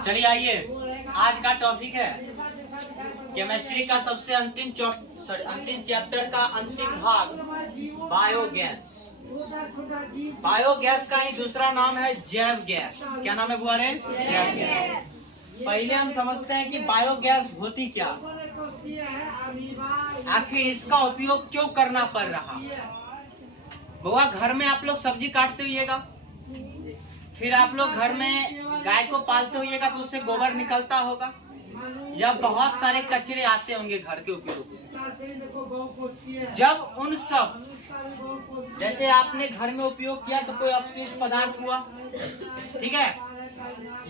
चलिए आइए, आज का टॉपिक है केमिस्ट्री का सबसे अंतिम चैप्टर का अंतिम भाग बायोगैस। बायोगैस का ही दूसरा नाम है जैव गैस। क्या नाम है बुआरे? जैव गैस। पहले हम समझते हैं कि बायोगैस होती क्या, आखिर इसका उपयोग क्यों करना पड़ रहा। बुआ, घर में आप लोग सब्जी काटते होइएगा, फिर आप लोग घर में गाय को पालते होइएगा तो उससे गोबर निकलता होगा, या बहुत सारे कचरे आते होंगे घर के उपयोग से। जब उन सब जैसे आपने घर में उपयोग किया तो कोई अपशिष्ट पदार्थ हुआ, ठीक है,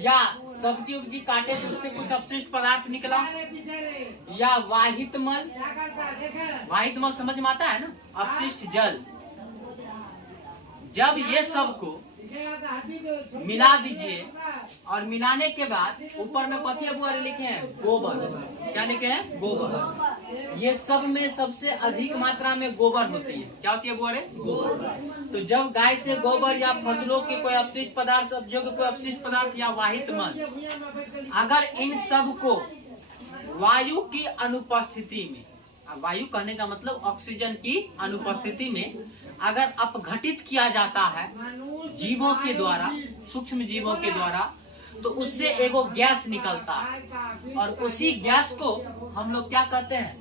या सब्जी उब्जी काटे तो उससे कुछ अपशिष्ट पदार्थ निकला, या वाहित मल समझ में आता है ना, अपशिष्ट जल। जब ये सब को मिला दीजिए और मिलाने के बाद ऊपर में पतिया बुआरे लिखे हैं गोबर। क्या लिखे हैं? गोबर। ये सब में सबसे अधिक मात्रा में गोबर होती है। क्या होती है बुआरे? गोबर। तो जब गाय से गोबर या फसलों के कोई अपशिष्ट पदार्थ, सब्जियों के कोई अपशिष्ट पदार्थ या वाहित मल, अगर इन सब को वायु की अनुपस्थिति में, वायु कहने का मतलब ऑक्सीजन की अनुपस्थिति में अगर अपघटित किया जाता है जीवों के द्वारा, सूक्ष्म जीवों के द्वारा, तो उससे एगो गैस निकलता है और उसी गैस को हम लोग क्या कहते हैं?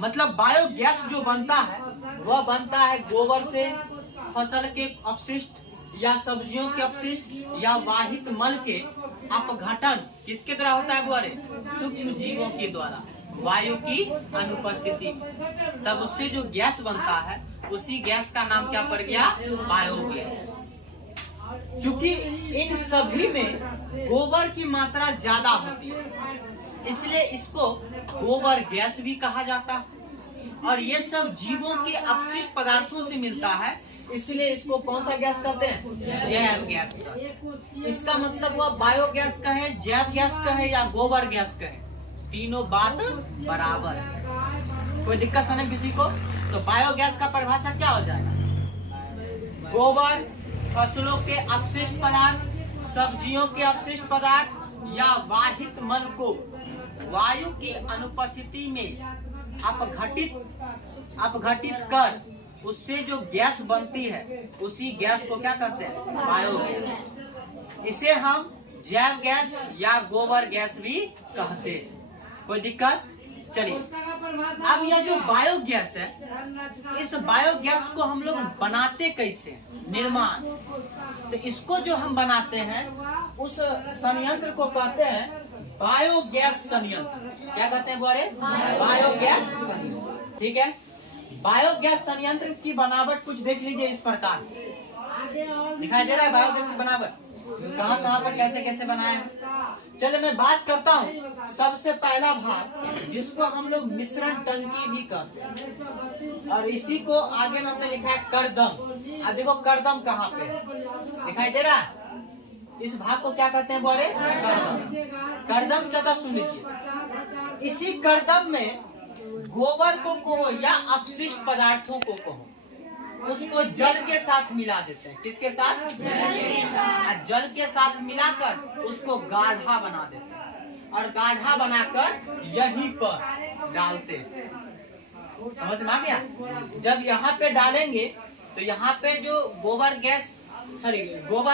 मतलब बायोगैस जो बनता है वह बनता है गोबर से, फसल के अपशिष्ट या सब्जियों के अपशिष्ट या वाहित मल के अपघटन किसके द्वारा होता है बुआरे? सूक्ष्म जीवों के द्वारा, वायु की अनुपस्थिति में। तब उससे जो गैस बनता है उसी गैस का नाम क्या पड़ गया? बायोगैस। क्योंकि इन सभी में गोबर की मात्रा ज्यादा होती है, इसलिए इसको गोबर गैस भी कहा जाता है। और ये सब जीवों के अपशिष्ट पदार्थों से मिलता है, इसलिए इसको कौन सा गैस कहते हैं? जैव गैस का। इसका मतलब वह बायोगैस का है, जैव गैस का है या गोबर गैस का है, तीनों बात बराबर है। कोई दिक्कत नहीं किसी को? तो बायोगैस का परिभाषा क्या हो जाएगा? गोबर, फसलों के अपशिष्ट पदार्थ, सब्जियों के अपशिष्ट पदार्थ या वाहित मल को वायु की अनुपस्थिति में अपघटित कर उससे जो गैस बनती है उसी गैस को क्या कहते हैं? बायोगैस। इसे हम जैव गैस या गोबर गैस भी कहते हैं। कोई दिक्कत? चलिए, अब यह जो बायोगैस है, इस बायोगैस को हम लोग बनाते कैसे? निर्माण। तो इसको जो हम बनाते हैं उस संयंत्र को कहते हैं बायोगैस संयंत्र। क्या कहते हैं बुआरे? बायोगैस संयंत्र। ठीक है, बायोगैस संयंत्र की बनावट कुछ देख लीजिए इस प्रकार। दिखाई दे रहा है बायोगैस की बनावट कहाँ कहाँ पर कैसे कैसे बनाए हैं। चलो मैं बात करता हूँ सबसे पहला भाग, जिसको हम लोग मिश्रण टंकी भी कहते हैं, और इसी को आगे में हमने लिखा है करदम। अब देखो करदम कहाँ पे दिखाई दे रहा है? इस भाग को क्या कहते हैं बोले? करदम। करदम क्या था सुन लीजिए। इसी करदम में गोबर को कहो या अपशिष्ट पदार्थों को कहो, उसको जल के साथ मिला देते हैं। किसके साथ? जल के साथ मिलाकर उसको गाढ़ा बना देते हैं और गाढ़ा बनाकर यहीं पर डालते हैं। समझ में आ गया? जब यहाँ पे डालेंगे तो यहाँ पे जो गोबर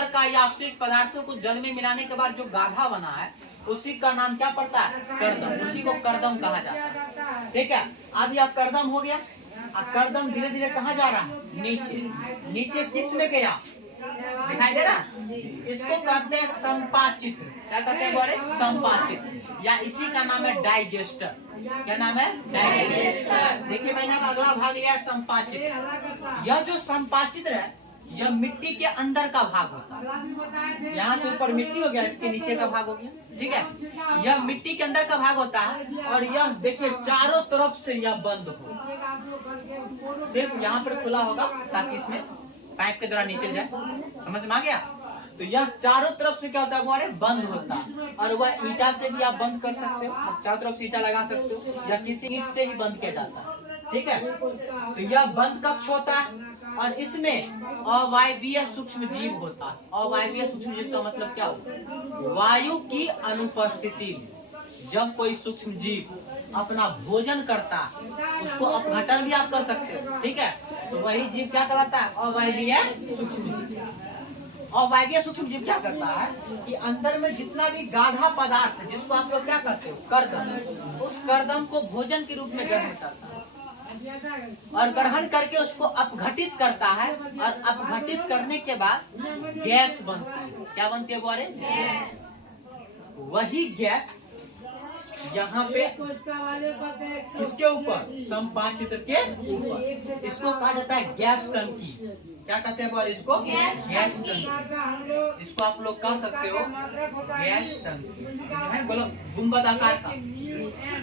का या अपशिष्ट पदार्थों को जल में मिलाने के बाद जो गाढ़ा बना है उसी का नाम क्या पड़ता है? करदम। उसी को करदम कहा जाता है। ठीक है, अब यह करदम हो गया। करदम धीरे धीरे कहाँ जा रहा है? नीचे। नीचे किस में गया? दिखाई दे रहा? इसको कहते हैं संपाचित्र। क्या कहते हैं बोले? संपाचित्र, या इसी का नाम है डाइजेस्टर। क्या नाम है? डाइजेस्टर। देखिए मैंने अगला भाग लिया है संपाचित्र। यह जो संपाचित्र है यह मिट्टी के अंदर का भाग होता है। यहाँ से ऊपर मिट्टी हो गया, इसके नीचे का भाग हो गया। ठीक है, यह मिट्टी के अंदर का भाग होता है और यह देखिए चारों तरफ से यह बंद हो, सिर्फ यहाँ पर खुला होगा ताकि इसमें पाइप के द्वारा नीचे जाए। समझ में आ गया? तो यह चारों तरफ से क्या होता है हमारे? बंद होता है। और वह ईटा से भी आप बंद कर सकते हो, आप चारों तरफ से ईटा लगा सकते हो, या किसी ईंट से ही बंद किया जाता है। ठीक है, तो यह बंद कक्ष होता है और इसमें अवायवीय सूक्ष्म जीव होता है। अवायवीय सूक्ष्म जीव का मतलब क्या होता? वायु की अनुपस्थिति में जब कोई सूक्ष्म जीव अपना भोजन करता है, उसको अपघटन भी आप कर सकते हो, ठीक है। तो वही जीव क्या कराता है? अवायवीय सूक्ष्म जीव। अवायवीय सूक्ष्म जीव क्या करता है कि अंदर में जितना भी गाढ़ा पदार्थ है, जिसको आप लोग क्या कहते हो? कर्दम, उस कर्दम को भोजन के रूप में ग्रहण करता है और ग्रहण करके उसको अपघटित करता है, और अपघटित करने के बाद गैस बनती है। क्या बनती है बोले? वही गैस यहाँ पे किसके ऊपर? संपाचित्र के ऊपर। इसको कहा जाता है गैस टंकी। क्या कहते हैं बोले इसको? गैस टंकी। इसको आप लोग कह सकते हो गैस टंकी। बोलो गुंबद आकार का,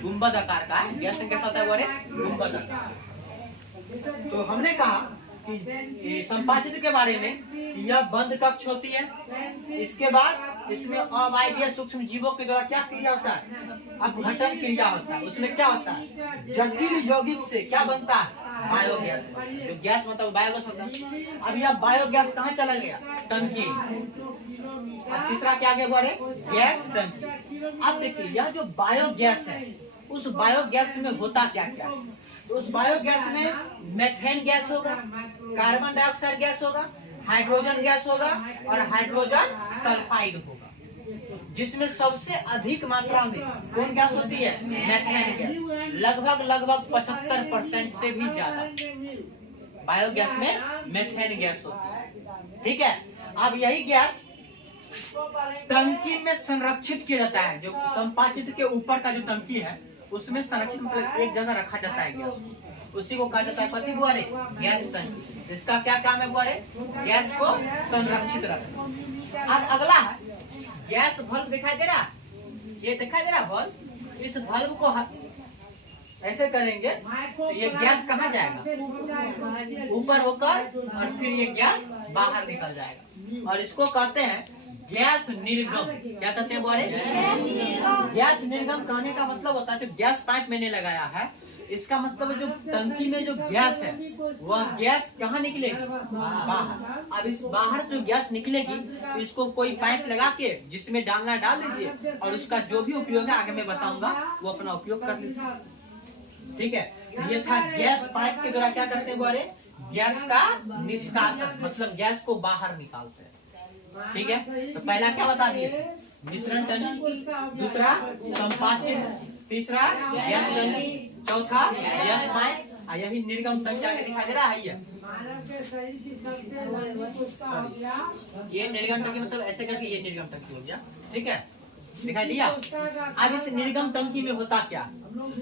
गुंबद आकार का है गैस टंकी। कैसा होता है बोले? गुंबद आकार। तो हमने कहा कि संपाचित्र के बारे में, यह बंद कक्ष होती है। इसके बाद इसमें अवायवीय सूक्ष्म जीवों के द्वारा क्या क्रिया होता है? अपघटन क्रिया होता है। उसमें क्या होता है? जटिल यौगिक से क्या बनता है? बायोगैस। जो गैस मतलब बायोगैस होता है। अब यह बायोगैस कहाँ चला गया? टंकी। अब तीसरा क्या आगे बोले? गैस टंकी। अब देखिए यह जो बायोगैस है, उस बायोगैस में होता क्या क्या? तो उस बायोगैस में मेथेन गैस होगा, कार्बन डाइऑक्साइड गैस होगा, हाइड्रोजन गैस होगा और हाइड्रोजन सल्फाइड होगा, जिसमें सबसे अधिक मात्रा में कौन गैस होती है? Methane gas. लगभग 75% से भी ज्यादा बायोगैस में मेथेन गैस होती है, ठीक है। अब यही गैस टंकी में संरक्षित किया जाता है। जो संपाचित्र के ऊपर का जो टंकी है, उसमें संरक्षित मतलब एक जगह रखा जाता है गैस। उसी को कहा जाता है कथी बुआरे? गैस टंकी। इसका क्या काम है बुआरे? गैस को संरक्षित रखना। अब अगला है गैस बल्ब। दिखाई दे रहा? ये दिखाई दे रहा बल्ब? इस बल्ब को ऐसे करेंगे तो ये गैस कहाँ जाएगा? ऊपर होकर, और फिर ये गैस बाहर निकल जाएगा, और इसको कहते हैं गैस निर्गम। क्या कहते हैं बोले? गैस निर्गम कहने का मतलब होता है जो गैस पाइप मैंने लगाया है, इसका मतलब जो टंकी में जो गैस है, वह गैस कहाँ निकलेगी? बाहर। अब इस बाहर जो गैस निकलेगी तो इसको कोई पाइप लगा के जिसमें डालना डाल दीजिए, और उसका जो भी उपयोग है आगे मैं बताऊंगा, वो अपना उपयोग कर लीजिए, ठीक है। ये था गैस पाइप के द्वारा क्या करते हैं बोले? गैस का निष्कासन, मतलब गैस को बाहर निकालते हैं, ठीक है। तो पहला क्या बता दिए? मिश्रण टंकी, दूसरा संपाचित्र, तीसरा गैस टंकी, चौथा गैस पाइप, यही निर्गम टंकी आगे दिखाई दे रहा है। ये निर्गम टंकी मतलब ऐसे करके ये निर्गम टंकी हो गया, ठीक है, दिखाई दिया। अब इस निर्गम टंकी में होता क्या?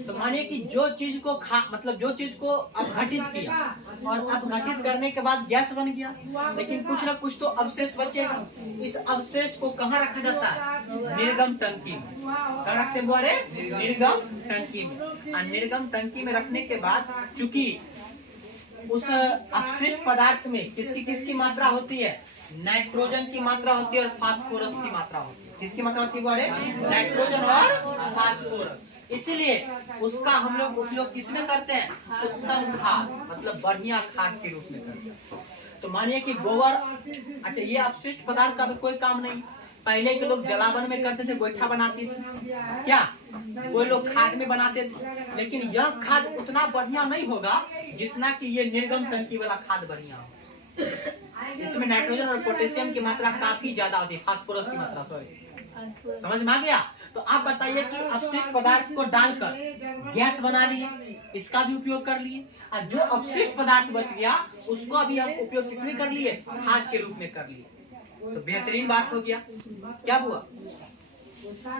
तो मानिए कि जो चीज को मतलब जो चीज को अपघटित किया, और अपघटित करने के बाद गैस बन गया, लेकिन कुछ न कुछ तो अवशेष बचेगा। इस अवशेष को कहाँ रखा जाता है? निर्गम टंकी में। कहाँ रखते बुआरे? निर्गम टंकी में। और निर्गम टंकी में रखने के बाद चूंकि उस अपशिष्ट पदार्थ में किसकी मात्रा होती है? नाइट्रोजन की मात्रा होती है और फास्फोरस की मात्रा होती है। किसकी मात्रा होती है? नाइट्रोजन और फास्फोरस। इसीलिए उसका हम लोग उपयोग किसमें करते हैं? उत्तम खाद, मतलब बढ़िया खाद के रूप में करते हैं। तो मानिए कि गोबर, अच्छा ये अपशिष्ट पदार्थ का भी कोई काम नहीं। पहले के लोग जलावन में करते थे, गोईठा बनाते थे, क्या वो लोग खाद में बनाते थे, लेकिन यह खाद उतना बढ़िया नहीं होगा जितना कि ये निर्गम टंकी वाला खाद बढ़िया हो। इसमें नाइट्रोजन और पोटेशियम की मात्रा काफी ज्यादा होती है, फास्फोरस की मात्रा, सॉरी, समझ में आ गया। तो आप बताइए कि अपशिष्ट पदार्थ को डालकर गैस बना लिए, इसका भी उपयोग कर लिए, और जो अपशिष्ट पदार्थ बच गया उसको भी हम उपयोग किसमें कर लिए? खाद के रूप में कर लिए। तो बेहतरीन बात हो गया। क्या हुआ?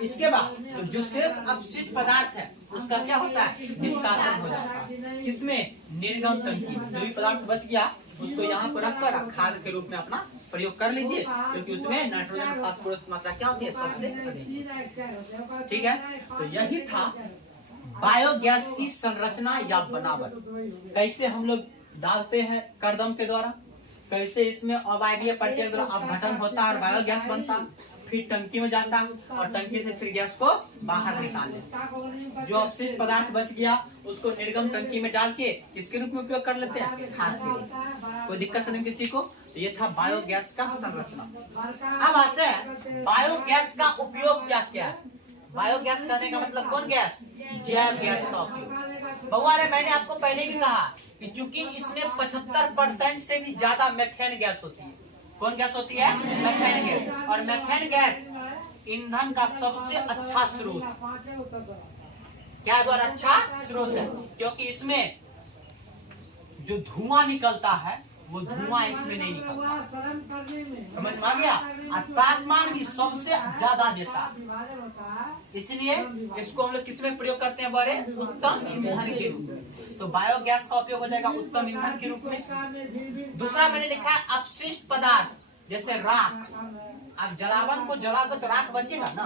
इसके बाद जो शेष अपशिष्ट पदार्थ है उसका क्या होता है? निष्कासन हो जाता है। इसमें निर्गम टंकी, जो भी पदार्थ बच गया उसको यहाँ पर रखकर खाद के रूप में अपना प्रयोग कर लीजिए, क्योंकि उसमें नाइट्रोजन फास्फोरस की मात्रा क्या होती है? सबसे अधिक, ठीक है। तो यही था बायोगैस की संरचना या बनावट। कैसे हम लोग डालते हैं कर्दम के द्वारा, कैसे इसमें अवायवीय प्रक्रिया के द्वारा अपघटन होता है और बायोगैस बनता, फिर टंकी में जाता है और टंकी से फिर गैस को बाहर निकाल लेते हैं। जो अपशिष्ट पदार्थ बच गया उसको निर्गम टंकी में डाल के किसके रूप में उपयोग कर लेते हैं, खाद के रूप। कोई दिक्कत नहीं किसी को। तो ये था बायोगैस का संरचना। अब आते हैं बायोगैस का उपयोग क्या क्या है। बायोगैस कहने का मतलब कौन गैस, जैव गैस का उपयोग। बउआ रे मैंने आपको पहले भी कहा कि चूंकि इसमें 75% से भी ज्यादा मेथेन गैस होती है। कौन गैस होती है, मेथेन गैस। और मेथेन गैस ईंधन का सबसे अच्छा स्रोत, क्या द्वारा अच्छा स्रोत है, क्योंकि इसमें जो धुआं निकलता है वो धुआं इसमें नहीं निकलता। समझ में आ गया। और तापमान भी सबसे ज्यादा देता है, इसलिए इसको हम लोग किसमें प्रयोग करते हैं, बड़े उत्तम ईंधन के रूप में। तो बायोगैस का उपयोग हो जाएगा उत्तम ईंधन के रूप में। दूसरा मैंने लिखा है अपशिष्ट पदार्थ, जैसे राख। अब जलावन को जलाकर तो राख बचेगा ना,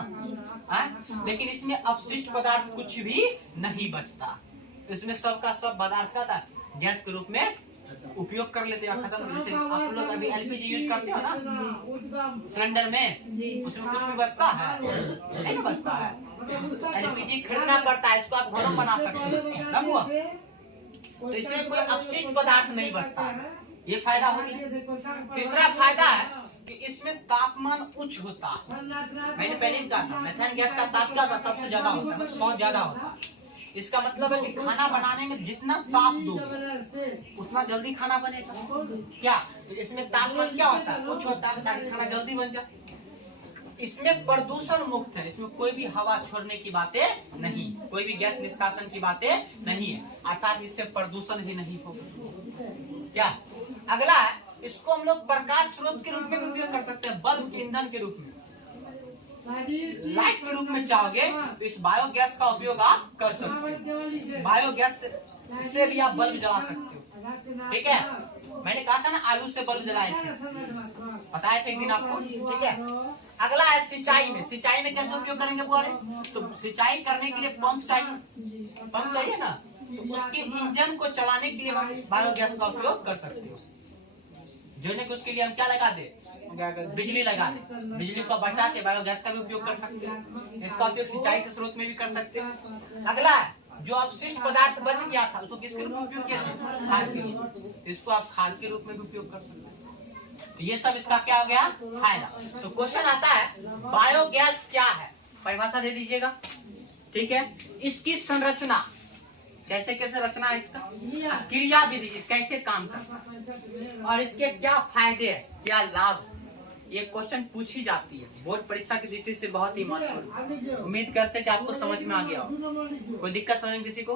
है? लेकिन इसमें अपशिष्ट पदार्थ कुछ भी नहीं बचता। इसमें सबका सब पदार्थ का गैस के रूप में उपयोग कर लेते हैं, खत्म। जैसे आप लोग अभी एलपीजी यूज करते हो ना सिलेंडर में, उसमें कुछ भी बचता है, नहीं ना बचता है। एलपीजी खरीदना पड़ता है, इसको आप घरों बना सकते हो ना हुआ। तो इसमें कोई अपशिष्ट पदार्थ नहीं बचता है, ये फायदा होगी। तीसरा फायदा है कि इसमें तापमान उच्च होता है। मैंने पहले भी कहा था मेथेन गैस का ताप क्या था, सबसे ज्यादा होता है, बहुत ज्यादा होता है। इसका मतलब है कि खाना बनाने में जितना ताप दोगे उतना जल्दी खाना बनेगा। क्या तो इसमें तापमान क्या होता है, उच्च होता है, ताकि खाना जल्दी बन जाए। इसमें प्रदूषण मुक्त है, इसमें कोई भी हवा छोड़ने की बातें नहीं, कोई भी गैस निष्कासन की बातें नहीं है, अर्थात इससे प्रदूषण ही नहीं होगा। क्या अगला है, इसको हम लोग प्रकाश स्रोत के रूप में भी उपयोग कर सकते हैं, बल्ब के ईंधन के रूप में, लाइट के रूप में चाहोगे तो इस बायोगैस का उपयोग आप कर सकते हो। बायोगैस से भी आप बल्ब जला सकते हो, ठीक है। मैंने कहा था ना आलू से बल्ब जलाए थे, बताए थे एक दिन आपको, ठीक है। अगला है सिंचाई में। सिंचाई में कैसे उपयोग करेंगे बुआरे, तो सिंचाई करने के लिए पंप चाहिए, पंप चाहिए ना, तो उसके इंजन को चलाने के लिए हम बायोगैस का उपयोग कर सकते हो। जो नहीं उसके लिए हम क्या लगा दे, बिजली लगा दे, बिजली को बचा के बायोगैस का भी उपयोग कर सकते हैं। इसका उपयोग सिंचाई के स्रोत में भी कर सकते हैं। अगला है जो अपशिष्ट पदार्थ बच गया था उसको किसके रूप में उपयोग किया था, खाद के लिए, तो इसको आप खाद के रूप में भी उपयोग कर सकते हैं। तो ये सब इसका क्या हो गया, फायदा। तो क्वेश्चन आता है बायोगैस क्या है, परिभाषा दे दीजिएगा, ठीक है। इसकी संरचना, कैसे कैसे रचना है इसका, क्रिया विधि कैसे काम करता, और इसके क्या फायदे हैं, क्या लाभ, ये क्वेश्चन पूछी जाती है बोर्ड परीक्षा की दृष्टि से, बहुत ही महत्वपूर्ण। उम्मीद करते हैं कि आपको समझ में आ गया हो। कोई दिक्कत समझ में किसी को?